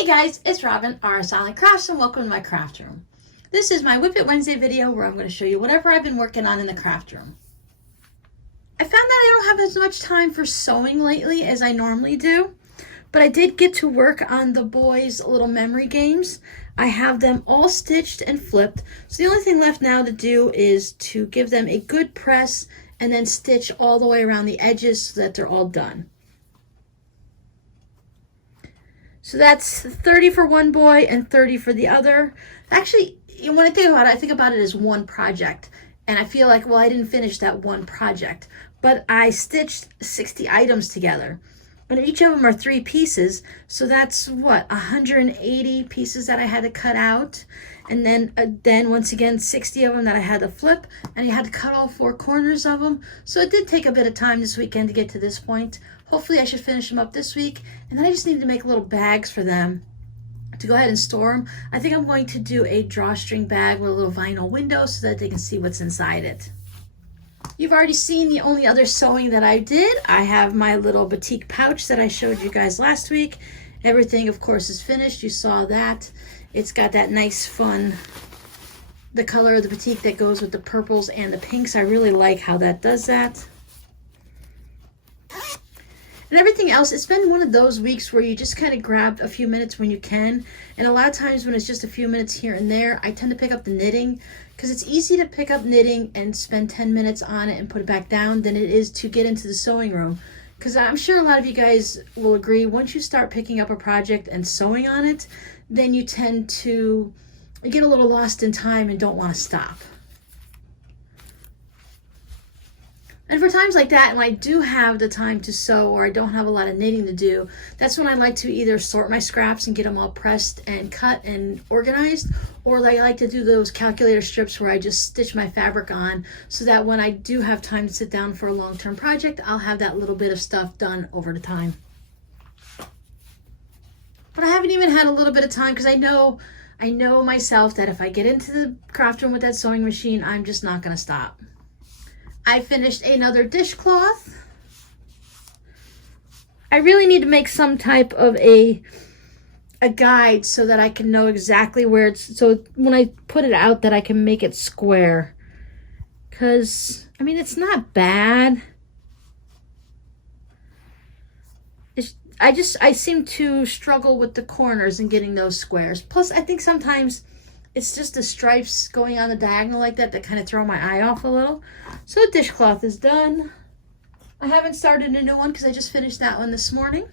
Hey guys, it's Robin, our Silent Crafts, and welcome to my craft room. This is my Whip It Wednesday video where I'm going to show you whatever I've been working on in the craft room. I found that I don't have as much time for sewing lately as I normally do, but I did get to work on the boys' little memory games. I have them all stitched and flipped, so the only thing left now to do is to give them a good press and then stitch all the way around the edges so that they're all done. So that's 30 for one boy and 30 for the other. Actually, when I think about it as one project. And I feel like, well, I didn't finish that one project. But I stitched 60 items together. And each of them are 3 pieces. So that's, what, 180 pieces that I had to cut out. And then once again, 60 of them that I had to flip. And I had to cut all 4 corners of them. So it did take a bit of time this weekend to get to this point. Hopefully I should finish them up this week. And then I just need to make little bags for them to go ahead and store them. I think I'm going to do a drawstring bag with a little vinyl window so that they can see what's inside it. You've already seen the only other sewing that I did. I have my little batik pouch that I showed you guys last week. Everything, of course, is finished. You saw that. It's got that nice, fun, the color of the batik that goes with the purples and the pinks. I really like how that does that. And everything else, it's been one of those weeks where you just kind of grab a few minutes when you can. And a lot of times when it's just a few minutes here and there, I tend to pick up the knitting because it's easy to pick up knitting and spend 10 minutes on it and put it back down than it is to get into the sewing room. Because I'm sure a lot of you guys will agree, once you start picking up a project and sewing on it, then you tend to get a little lost in time and don't want to stop. And for times like that, when I do have the time to sew or I don't have a lot of knitting to do, that's when I like to either sort my scraps and get them all pressed and cut and organized, or I like to do those calculator strips where I just stitch my fabric on so that when I do have time to sit down for a long-term project, I'll have that little bit of stuff done over the time. But I haven't even had a little bit of time because I know myself that if I get into the craft room with that sewing machine, I'm just not going to stop. I finished another dishcloth. I really need to make some type of a guide so that I can know exactly where it's, so when I put it out that I can make it square. Because, I mean, it's not bad. I seem to struggle with the corners and getting those squares. Plus, I think sometimes it's just the stripes going on the diagonal like that that kind of throw my eye off a little. So the dishcloth is done. I haven't started a new one because I just finished that one this morning.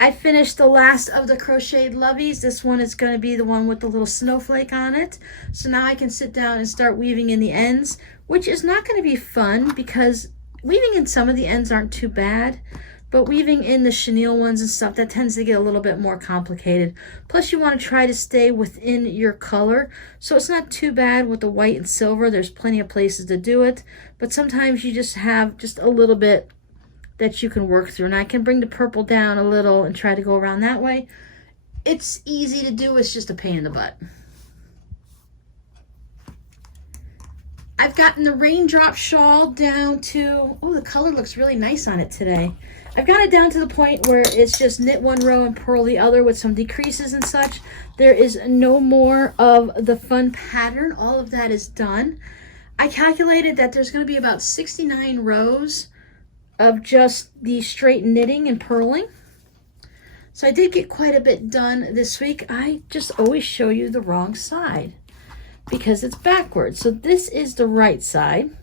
I finished the last of the crocheted loveys. This one is going to be the one with the little snowflake on it. So now I can sit down and start weaving in the ends, which is not going to be fun because weaving in some of the ends aren't too bad. But weaving in the chenille ones and stuff, that tends to get a little bit more complicated. Plus you want to try to stay within your color. So it's not too bad with the white and silver. There's plenty of places to do it. But sometimes you just have just a little bit that you can work through. And I can bring the purple down a little and try to go around that way. It's easy to do. It's just a pain in the butt. I've gotten the raindrop shawl down to, oh, the color looks really nice on it today. I've got it down to the point where it's just knit one row and purl the other with some decreases and such. There is no more of the fun pattern. All of that is done. I calculated that there's going to be about 69 rows of just the straight knitting and purling. So I did get quite a bit done this week. I just always show you the wrong side because it's backwards. So this is the right side.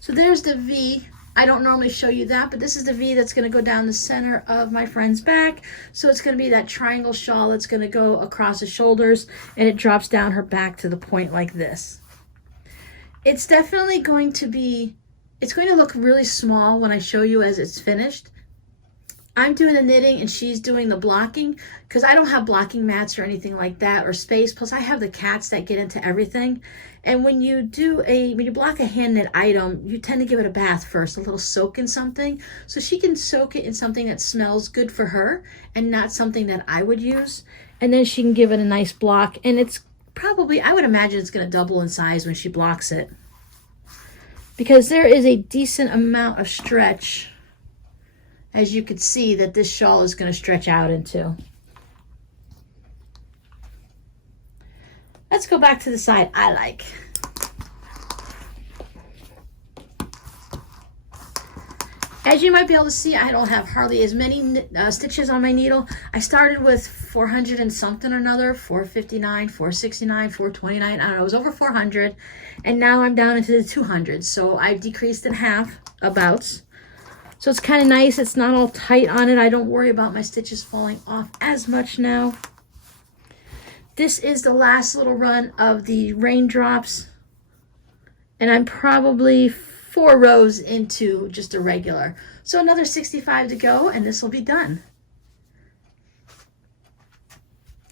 So there's the V. I don't normally show you that, but this is the V that's going to go down the center of my friend's back. So it's going to be that triangle shawl that's going to go across the shoulders, and it drops down her back to the point like this. It's definitely going to be, it's going to look really small when I show you as it's finished. I'm doing the knitting and she's doing the blocking because I don't have blocking mats or anything like that or space. Plus I have the cats that get into everything. And when you block a hand knit item, you tend to give it a bath first, a little soak in something. So she can soak it in something that smells good for her and not something that I would use. And then she can give it a nice block. And it's probably, I would imagine it's going to double in size when she blocks it. because there is a decent amount of stretch as you could see, that this shawl is going to stretch out into. Let's go back to the side I like. As you might be able to see, I don't have hardly as many stitches on my needle. I started with 400 and something or another, 459, 469, 429. I don't know, it was over 400. And now I'm down into the 200. So I've decreased in half, about. So it's kind of nice. It's not all tight on it. I don't worry about my stitches falling off as much now. This is the last little run of the raindrops. And I'm probably 4 rows into just a regular. So another 65 to go, and this will be done.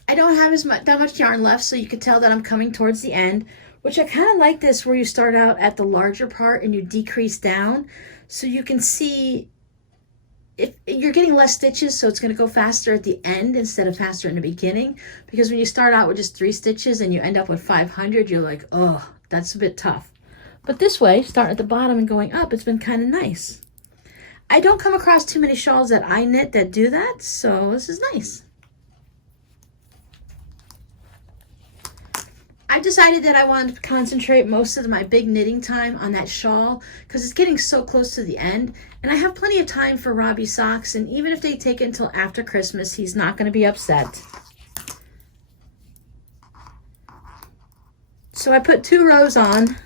I don't have that much yarn left, so you can tell that I'm coming towards the end, which I kind of like this, where you start out at the larger part and you decrease down. So you can see if you're getting less stitches, so it's going to go faster at the end instead of faster in the beginning. Because when you start out with just 3 stitches and you end up with 500, you're like, oh, that's a bit tough. But this way, starting at the bottom and going up, it's been kind of nice. I don't come across too many shawls that I knit that do that, so this is nice. I decided that I wanted to concentrate most of my big knitting time on that shawl because it's getting so close to the end, and I have plenty of time for Robbie socks, and even if they take it until after Christmas, he's not going to be upset. So I put 2 rows on.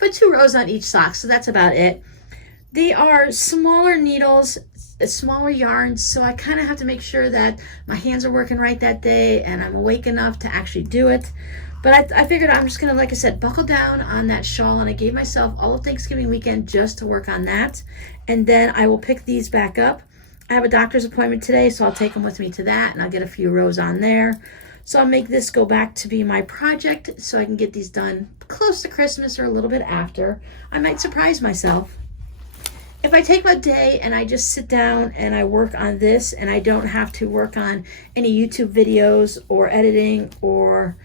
Put 2 rows on each sock, so that's about it. They are smaller needles, smaller yarns, so I kind of have to make sure that my hands are working right that day and I'm awake enough to actually do it. But I figured I'm just gonna, like I said, buckle down on that shawl, and I gave myself all of Thanksgiving weekend just to work on that. And then I will pick these back up. I have a doctor's appointment today, so I'll take them with me to that, and I'll get a few rows on there. So I'll make this go back to be my project so I can get these done close to Christmas or a little bit after. I might surprise myself. If I take my day and I just sit down and I work on this, and I don't have to work on any YouTube videos or editing, or,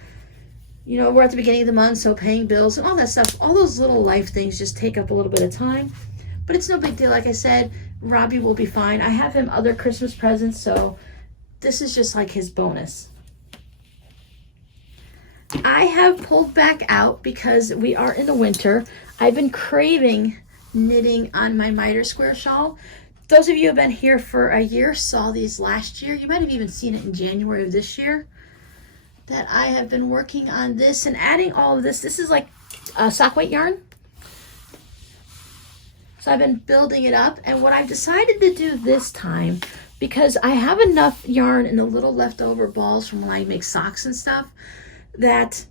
you know, we're at the beginning of the month, so paying bills and all that stuff, all those little life things just take up a little bit of time. But it's no big deal. Like I said, Robbie will be fine. I have him other Christmas presents, so this is just like his bonus. I have pulled back out because we are in the winter. I've been craving knitting on my miter square shawl. Those of you who have been here for a year saw these last year. You might have even seen it in January of this year. That I have been working on this and adding all of this. This is like sock weight yarn. So I've been building it up. And what I've decided to do this time, because I have enough yarn in the little leftover balls from when I make socks and stuff, that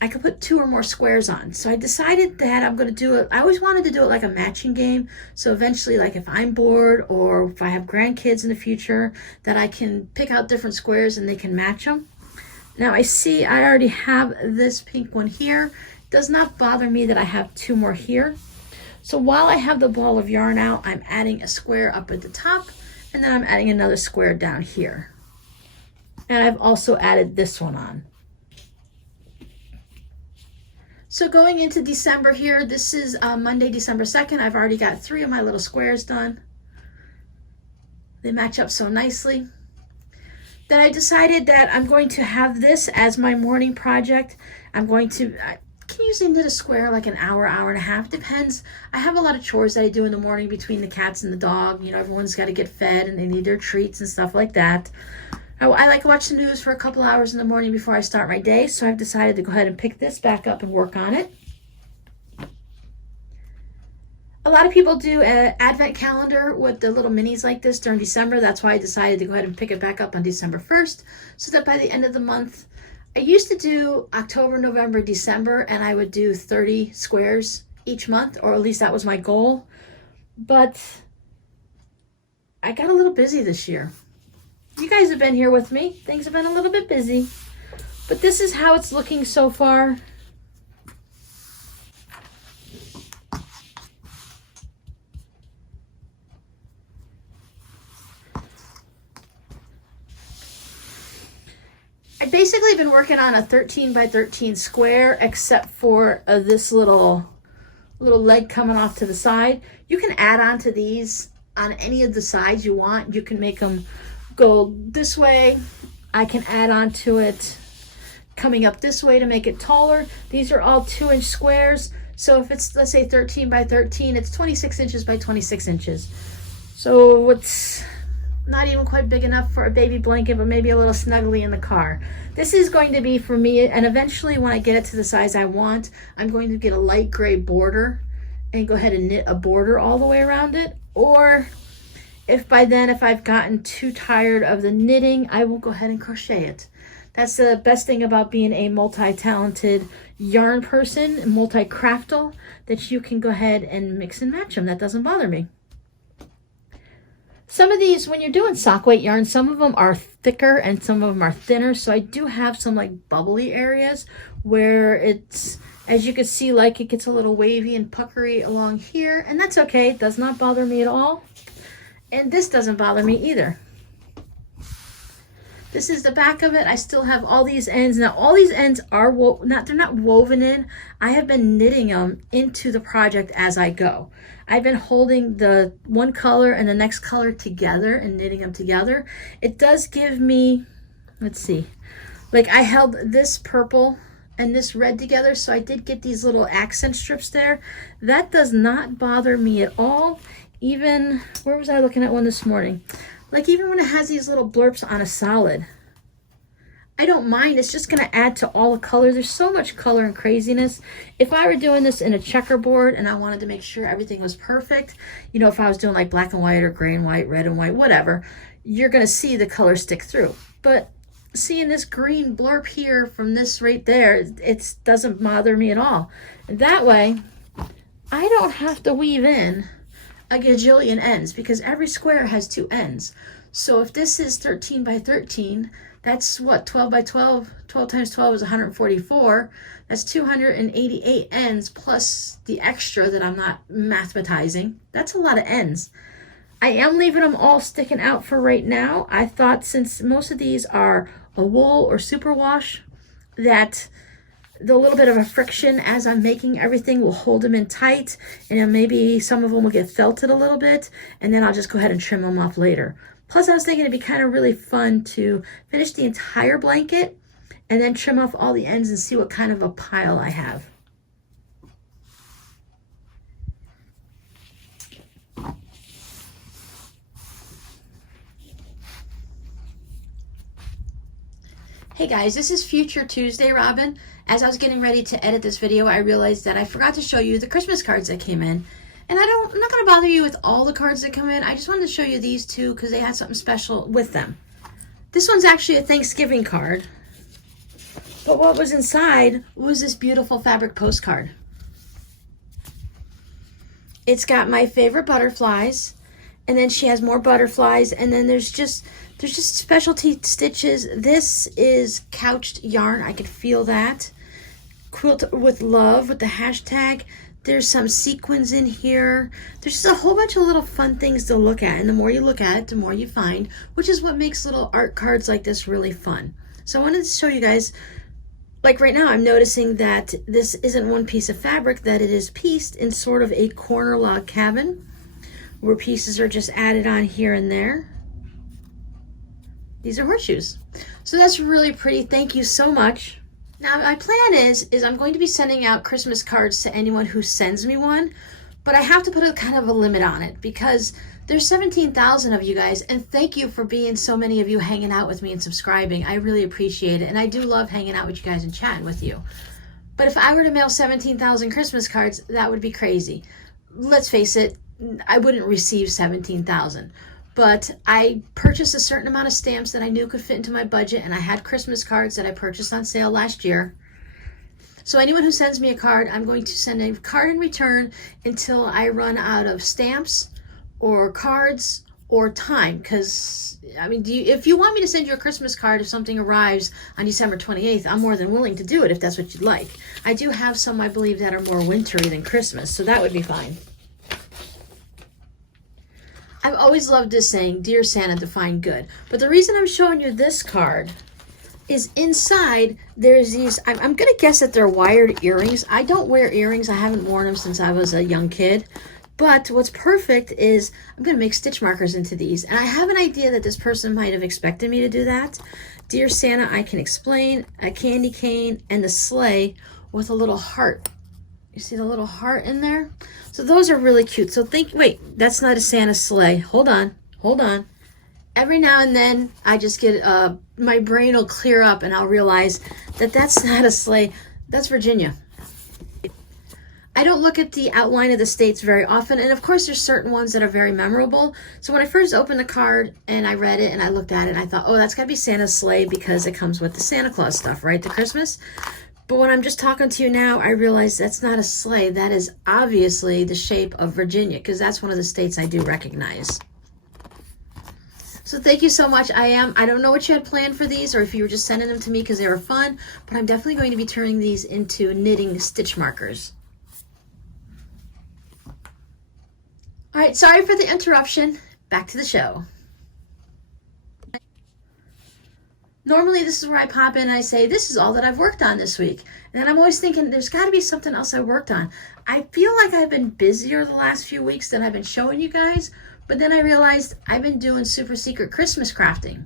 I could put 2 or more squares on. So I decided that I'm going to do it. I always wanted to do it like a matching game. So eventually, like if I'm bored or if I have grandkids in the future, that I can pick out different squares and they can match them. Now I see I already have this pink one here. It does not bother me that I have 2 more here. So while I have the ball of yarn out, I'm adding a square up at the top, and then I'm adding another square down here. And I've also added this one on. So going into December here, this is Monday, December 2nd. I've already got 3 of my little squares done. They match up so nicely. Then I decided that I'm going to have this as my morning project. I can usually knit a square like an hour, hour and a half. Depends. I have a lot of chores that I do in the morning between the cats and the dog. You know, everyone's got to get fed and they need their treats and stuff like that. I like to watch the news for a couple hours in the morning before I start my day, so I've decided to go ahead and pick this back up and work on it. A lot of people do an advent calendar with the little minis like this during December. That's why I decided to go ahead and pick it back up on December 1st, so that by the end of the month, I used to do October, November, December, and I would do 30 squares each month, or at least that was my goal. But I got a little busy this year. You guys have been here with me. Things have been a little bit busy, but this is how it's looking so far. I've basically been working on a 13 by 13 square, except for this little little leg coming off to the side. You can add on to these on any of the sides you want. You can make them go this way. I can add on to it coming up this way to make it taller. These are all 2-inch squares. So if it's, let's say 13 by 13, it's 26 inches by 26 inches. So it's not even quite big enough for a baby blanket, but maybe a little snuggly in the car. This is going to be for me, and eventually when I get it to the size I want, I'm going to get a light gray border and go ahead and knit a border all the way around it. Or if by then, if I've gotten too tired of the knitting, I will go ahead and crochet it. That's the best thing about being a multi-talented yarn person, multi-craftal, that you can go ahead and mix and match them. That doesn't bother me. Some of these, when you're doing sock weight yarn, some of them are thicker and some of them are thinner. So I do have some like bubbly areas where it's, as you can see, like it gets a little wavy and puckery along here. And that's okay. It does not bother me at all. And this doesn't bother me either. This is the back of it. I still have all these ends. Now, all these ends are they're not woven in. I have been knitting them into the project as I go. I've been holding the one color and the next color together and knitting them together. It does give me, let's see, like I held this purple and this red together, so I did get these little accent strips there. That does not bother me at all. Even, where was I looking at one this morning? Like even when it has these little blurps on a solid, I don't mind. It's just going to add to all the color. There's so much color and craziness. If I were doing this in a checkerboard and I wanted to make sure everything was perfect, you know, if I was doing like black and white or gray and white, red and white, whatever, you're going to see the color stick through. But seeing this green blurb here from this right there, it doesn't bother me at all. And that way, I don't have to weave in a gajillion ends because every square has 2 ends. So if this is 13 by 13, that's what, 12 by 12, 12 times 12 is 144. That's 288 ends plus the extra that I'm not mathematizing. That's a lot of ends. I am leaving them all sticking out for right now. I thought since most of these are a wool or superwash, that the little bit of a friction as I'm making everything will hold them in tight, and then maybe some of them will get felted a little bit, and then I'll just go ahead and trim them off later. Plus I was thinking it'd be kind of really fun to finish the entire blanket and then trim off all the ends and see what kind of a pile I have. Hey guys, this is Future Tuesday Robin. As I was getting ready to edit this video, I realized that I forgot to show you the Christmas cards that came in. And I'm not going to bother you with all the cards that come in. I just wanted to show you these two because they had something special with them. This one's actually a Thanksgiving card. But what was inside was this beautiful fabric postcard. It's got my favorite butterflies. And then she has more butterflies. And then there's just specialty stitches. This is couched yarn. I could feel that. Quilt with love with the hashtag. There's some sequins in here. There's just a whole bunch of little fun things to look at. And the more you look at it, the more you find, which is what makes little art cards like this really fun. So I wanted to show you guys, like right now, I'm noticing that this isn't one piece of fabric, that it is pieced in sort of a corner log cabin where pieces are just added on here and there. These are horseshoes. So that's really pretty. Thank you so much. Now my plan is I'm going to be sending out Christmas cards to anyone who sends me one, but I have to put a kind of a limit on it because there's 17,000 of you guys, and thank you for being so many of you hanging out with me and subscribing. I really appreciate it, and I do love hanging out with you guys and chatting with you. But if I were to mail 17,000 Christmas cards, that would be crazy. Let's face it, I wouldn't receive 17,000. But I purchased a certain amount of stamps that I knew could fit into my budget, and I had Christmas cards that I purchased on sale last year. So anyone who sends me a card, I'm going to send a card in return until I run out of stamps or cards or time. Because, I mean, if you want me to send you a Christmas card if something arrives on December 28th, I'm more than willing to do it if that's what you'd like. I do have some, I believe, that are more wintry than Christmas, so that would be fine. I've always loved this saying, Dear Santa, define good. But the reason I'm showing you this card is inside there's these, I'm gonna guess that they're wired earrings. I don't wear earrings. I haven't worn them since I was a young kid. But what's perfect is I'm gonna make stitch markers into these. And I have an idea that this person might have expected me to do that. Dear Santa, I can explain, a candy cane and the sleigh with a little heart. You see the little heart in there? So those are really cute. So wait, that's not a Santa sleigh. Hold on. Every now and then I just get, my brain will clear up and I'll realize that that's not a sleigh. That's Virginia. I don't look at the outline of the states very often, and of course there's certain ones that are very memorable. So when I first opened the card and I read it and I looked at it, I thought, oh, that's gotta be Santa's sleigh because it comes with the Santa Claus stuff, right? The Christmas. But when I'm just talking to you now, I realize that's not a sleigh. That is obviously the shape of Virginia, because that's one of the states I do recognize. So thank you so much. I don't know what you had planned for these, or if you were just sending them to me because they were fun, but I'm definitely going to be turning these into knitting stitch markers. All right, sorry for the interruption. Back to the show. Normally, this is where I pop in and I say, this is all that I've worked on this week. And then I'm always thinking, there's got to be something else I worked on. I feel like I've been busier the last few weeks than I've been showing you guys, but then I realized I've been doing super secret Christmas crafting.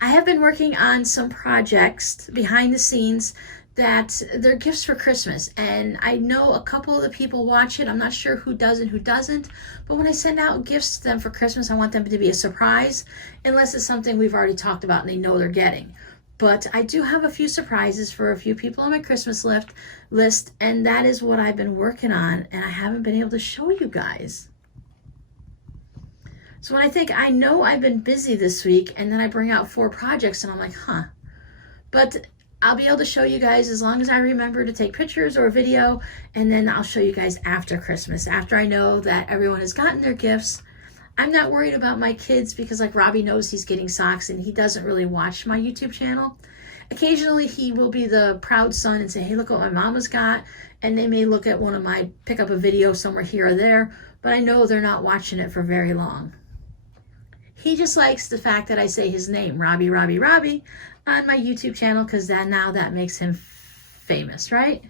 I have been working on some projects behind the scenes that they're gifts for Christmas, and I know a couple of the people watch it. I'm not sure who does and who doesn't, but when I send out gifts to them for Christmas, I want them to be a surprise, unless it's something we've already talked about and they know they're getting. But I do have a few surprises for a few people on my Christmas list, and that is what I've been working on, and I haven't been able to show you guys. So when I think, I know I've been busy this week, and then I bring out 4 projects and I'm like, huh. But I'll be able to show you guys as long as I remember to take pictures or video, and then I'll show you guys after Christmas, after I know that everyone has gotten their gifts. I'm not worried about my kids because like Robbie knows he's getting socks and he doesn't really watch my YouTube channel. Occasionally he will be the proud son and say, hey, look what my mama's got. And they may look at one of my, pick up a video somewhere here or there, but I know they're not watching it for very long. He just likes the fact that I say his name, Robbie, Robbie, Robbie, on my YouTube channel, because now that makes him famous, right?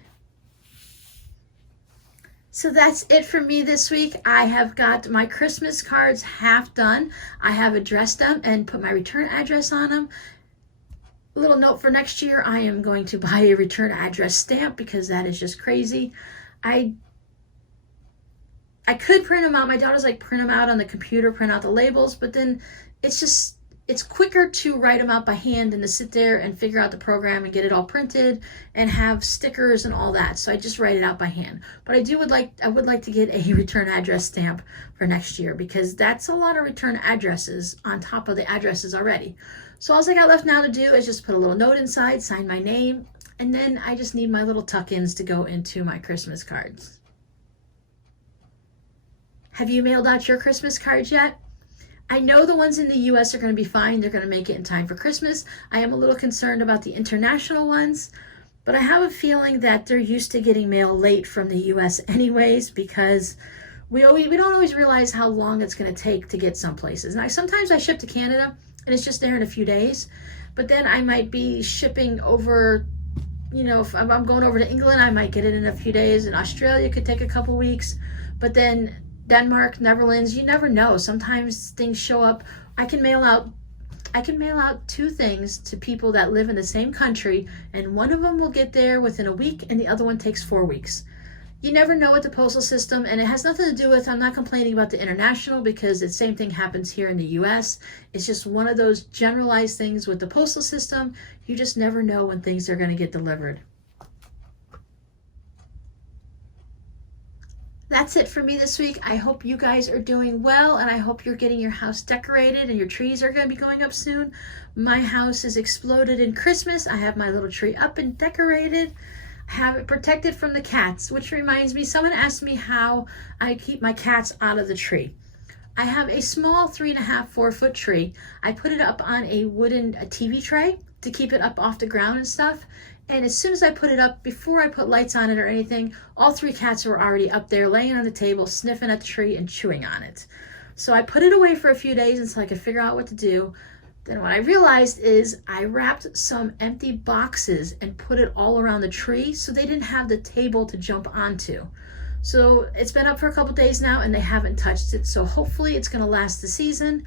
So that's it for me this week. I have got my Christmas cards half done. I have addressed them and put my return address on them. A little note for next year, I am going to buy a return address stamp because that is just crazy. I could print them out. My daughter's like, print them out on the computer, print out the labels, but then it's quicker to write them out by hand than to sit there and figure out the program and get it all printed and have stickers and all that. So I just write it out by hand. But I would like to get a return address stamp for next year because that's a lot of return addresses on top of the addresses already. So all I got left now to do is just put a little note inside, sign my name, and then I just need my little tuck-ins to go into my Christmas cards. Have you mailed out your Christmas cards yet? I know the ones in the US are going to be fine. They're going to make it in time for Christmas. I am a little concerned about the international ones, but I have a feeling that they're used to getting mail late from the US anyways, because we don't always realize how long it's going to take to get some places. Now, sometimes I ship to Canada and it's just there in a few days, but then I might be shipping over, you know, if I'm going over to England, I might get it in a few days, and Australia could take a couple weeks, but then Denmark, Netherlands, you never know. Sometimes things show up. I can mail out 2 things to people that live in the same country, and one of them will get there within a week and the other one takes 4 weeks. You never know with the postal system, and it has nothing to do with, I'm not complaining about the international because the same thing happens here in the US. It's just one of those generalized things with the postal system. You just never know when things are going to get delivered. That's it for me this week. I hope you guys are doing well, and I hope you're getting your house decorated and your trees are going to be going up soon. My house is exploded in Christmas. I have my little tree up and decorated. I have it protected from the cats, which reminds me, someone asked me how I keep my cats out of the tree. I have a small 3.5, 4-foot tree. I put it up on a wooden TV tray to keep it up off the ground and stuff. And as soon as I put it up, before I put lights on it or anything, all 3 cats were already up there laying on the table, sniffing at the tree and chewing on it. So I put it away for a few days until I could figure out what to do. Then what I realized is I wrapped some empty boxes and put it all around the tree so they didn't have the table to jump onto. So it's been up for a couple days now and they haven't touched it. So hopefully it's gonna last the season.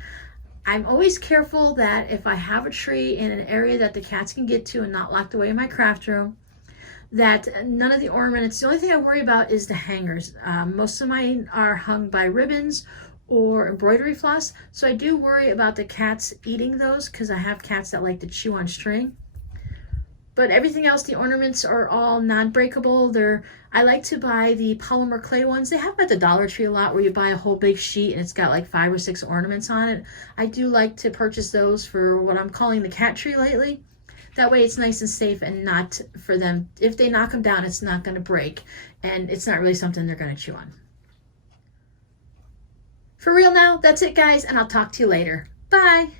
I'm always careful that if I have a tree in an area that the cats can get to and not locked away in my craft room, that none of the ornaments, the only thing I worry about is the hangers. Most of mine are hung by ribbons or embroidery floss, so I do worry about the cats eating those because I have cats that like to chew on string. But everything else, the ornaments are all non-breakable. I like to buy the polymer clay ones. They have them at the Dollar Tree a lot where you buy a whole big sheet and it's got like 5 or 6 ornaments on it. I do like to purchase those for what I'm calling the cat tree lately. That way it's nice and safe and not for them. If they knock them down, it's not going to break and it's not really something they're going to chew on. For real now, that's it guys, and I'll talk to you later. Bye!